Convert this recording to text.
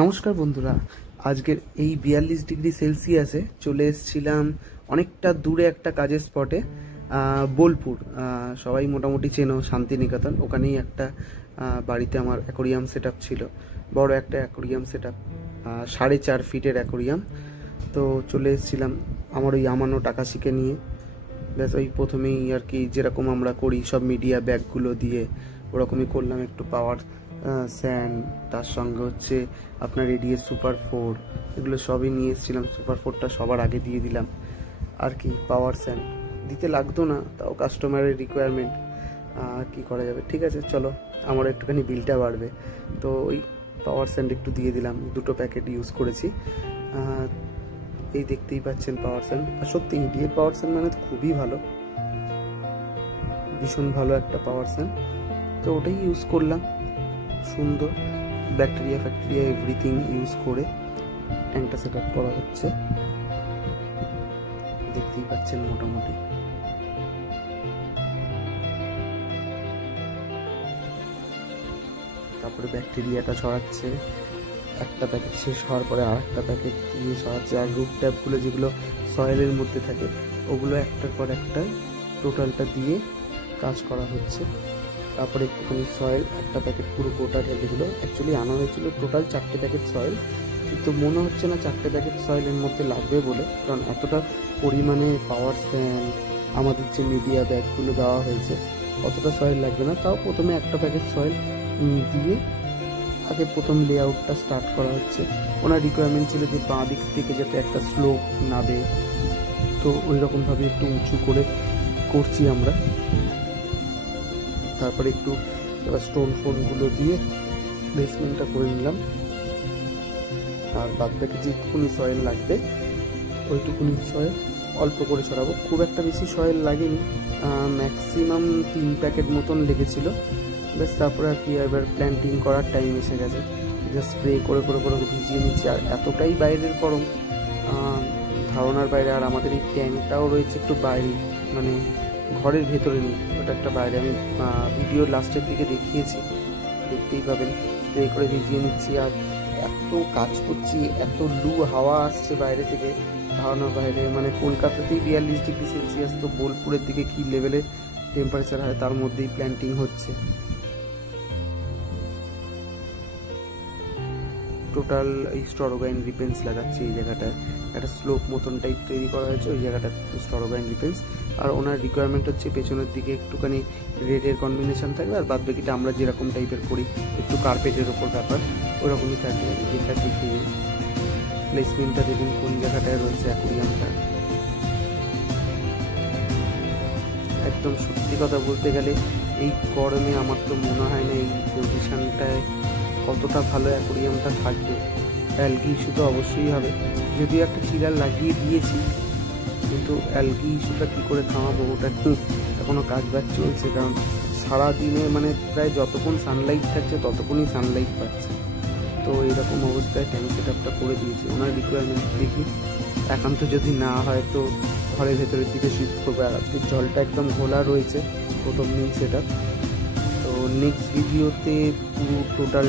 নমস্কার বন্ধুরা, আজকের এই 42 ডিগ্রি সেলসিয়াসে চলে এসেছিলাম অনেকটা দূরে একটা কাজের স্পটে, বোলপুর। সবাই মোটামুটি চেনো শান্তিনিকেতন। ওখানেই একটা বাড়িতে আমার অ্যাকোরিয়াম সেট আপ ছিল, বড় একটা অ্যাকোরিয়াম সেট আপ, 4.5 ফিটের অ্যাকোরিয়াম। তো চলে এসেছিলাম আমার ওই আমানো টাকা শিখে নিয়ে। ব্যাস ওই প্রথমেই আর কি যেরকম আমরা করি সব মিডিয়া ব্যাগগুলো দিয়ে ওরকমই করলাম। একটু পাওয়ার স্যান্ড, তার সঙ্গে হচ্ছে আপনার এডিএস সুপার 4, এগুলো সবই নিয়ে এসেছিলাম। সুপার 4টা সবার আগে দিয়ে দিলাম আর কি। পাওয়ার স্যান্ড দিতে লাগতো না, তাও কাস্টমারের রিকোয়ারমেন্ট, কি করা যাবে। ঠিক আছে, চলো, আমার একটুখানি বিলটা বাড়বে, তো ওই পাওয়ার স্যান্ড একটু দিয়ে দিলাম। 2টো প্যাকেট ইউজ করেছি। এই দেখতেই পাচ্ছেন পাওয়ার স্যান্ড। আর সত্যি ইডিএর পাওয়ার স্যান্ড মানে তো খুবই ভালো, ভীষণ ভালো একটা পাওয়ার স্যান্ড। তো ওটাই ইউজ করলাম। সুন্দর ব্যাকটেরিয়া ফ্যাকটেরিয়া এভরিথিং ইউজ করে ট্যাঙ্কটা সেট আপ করা হচ্ছে, দেখতেই পাচ্ছেন মোটামুটি। তারপরে ব্যাকটেরিয়াটা ছড়াচ্ছে, একটা প্যাকেট শেষ হওয়ার পরে আর একটা প্যাকেট দিয়ে ছড়াচ্ছে। আর রুট ট্যাপগুলো যেগুলো সয়েলের মধ্যে থাকে ওগুলো একটার পর একটা টোটালটা দিয়ে কাজ করা হচ্ছে। তারপরে একটুখানি সয়েল, একটা প্যাকেট পুরো গোটা ঢেলে দিল। অ্যাকচুয়ালি আনা হয়েছিল টোটাল 4টে প্যাকেট সয়েল, কিন্তু মনে হচ্ছে না 4টে প্যাকেট সয়েলের মধ্যে লাগবে বলে, কারণ এতটা পরিমাণে পাওয়ার স্যান্ড আমাদের যে মিডিয়া ব্যাগগুলো দেওয়া হয়েছে অতটা সয়েল লাগবে না। তাও প্রথমে একটা প্যাকেট সয়েল দিয়ে আগে প্রথম লেআউটটা স্টার্ট করা হচ্ছে। ওনার রিকোয়ারমেন্ট ছিল যে বাঁ দিক থেকে যাতে একটা স্লোপ নাবে, তো ওই রকমভাবে একটু উঁচু করে করছি আমরা। তারপরে একটু স্টোন ফোনগুলো দিয়ে বেসমেন্টটা করে নিলাম। আর বাদ বাকি যেটুকুনি সয়েল লাগবে ওইটুকুনি সয়েল অল্প করে ছড়াবো। খুব একটা বেশি সয়েল লাগেনি, ম্যাক্সিমাম 3 প্যাকেট মতন লেগেছিল। ব্যাস তারপরে আর কি এবার প্ল্যান্টিং করার টাইম এসে গেছে। জাস্ট স্প্রে করে করে করে ভিজিয়ে নিচ্ছি। আর এতটাই বাইরের গরম, ধারণার বাইরে। আর আমাদের এই ট্যাঙ্কটাও রয়েছে একটু বাইরে, মানে ঘরের ভেতরে নেই, ওটা একটা বাইরে। আমি ভিডিওর লাস্টের দিকে দেখিয়েছি, দেখতেই পাবেন। স্প্রে করে ভিজিয়ে নিচ্ছি। আর এত কাজ করছি, এত লু হাওয়া আসছে বাইরে থেকে, ধারণার বাইরে। মানে কলকাতাতেই 42 ডিগ্রি সেলসিয়াস, তো বোলপুরের দিকে কী লেভেলের টেম্পারেচার হয়, তার মধ্যেই প্ল্যান্টিং হচ্ছে। টোটাল এই স্ট্রোগাইন রিপেন্স লাগাচ্ছে এই জায়গাটায়, একটা স্লোপ মতন টাইপ তৈরি করা হয়েছে ওই জায়গাটা, স্ট্রোগাইন রিপেন্স। আর ওনার রিকোয়ারমেন্ট হচ্ছে পেছনের দিকে একটুখানি রেডের কম্বিনেশন থাকবে, আর বাদ বাকিটা আমরা যেরকম টাইপের করি একটু কার্পেটের ওপর ব্যাপার ওরকমই থাকবে। যেটা দেখিয়ে প্লেসমেন্টটা দেখুন কোন জায়গাটায় রয়েছে অ্যাকোরিয়ামটা। একদম সত্যি কথা বলতে গেলে এই গরমে আমার তো মনে হয় না এই পজিশনটায় কতটা ভালো অ্যাকোরিয়ামটা থাকবে। অ্যালগি ইস্যু তো অবশ্যই হবে, যদিও একটা চিলার লাগিয়ে দিয়েছি, কিন্তু অ্যালগি ইস্যুটা কী করে থামাবো ওটা এখনও কাজ বাজ চলছে। কারণ সারাদিনে মানে প্রায় যতক্ষণ সানলাইট থাকছে ততক্ষণই সানলাইট পাচ্ছে। তো এরকম অবস্থায় ট্যাঙ্ক সেট আপটা করে দিয়েছি। ওনার রিকোয়ারমেন্ট দেখি, একান্ত যদি না হয় তো ঘরের ভেতরের দিকে শিফট করবে। আর জলটা একদম ঘোলা রয়েছে প্রথম দিন সেট আপ। তো নেক্সট ভিডিওতে পুরো টোটাল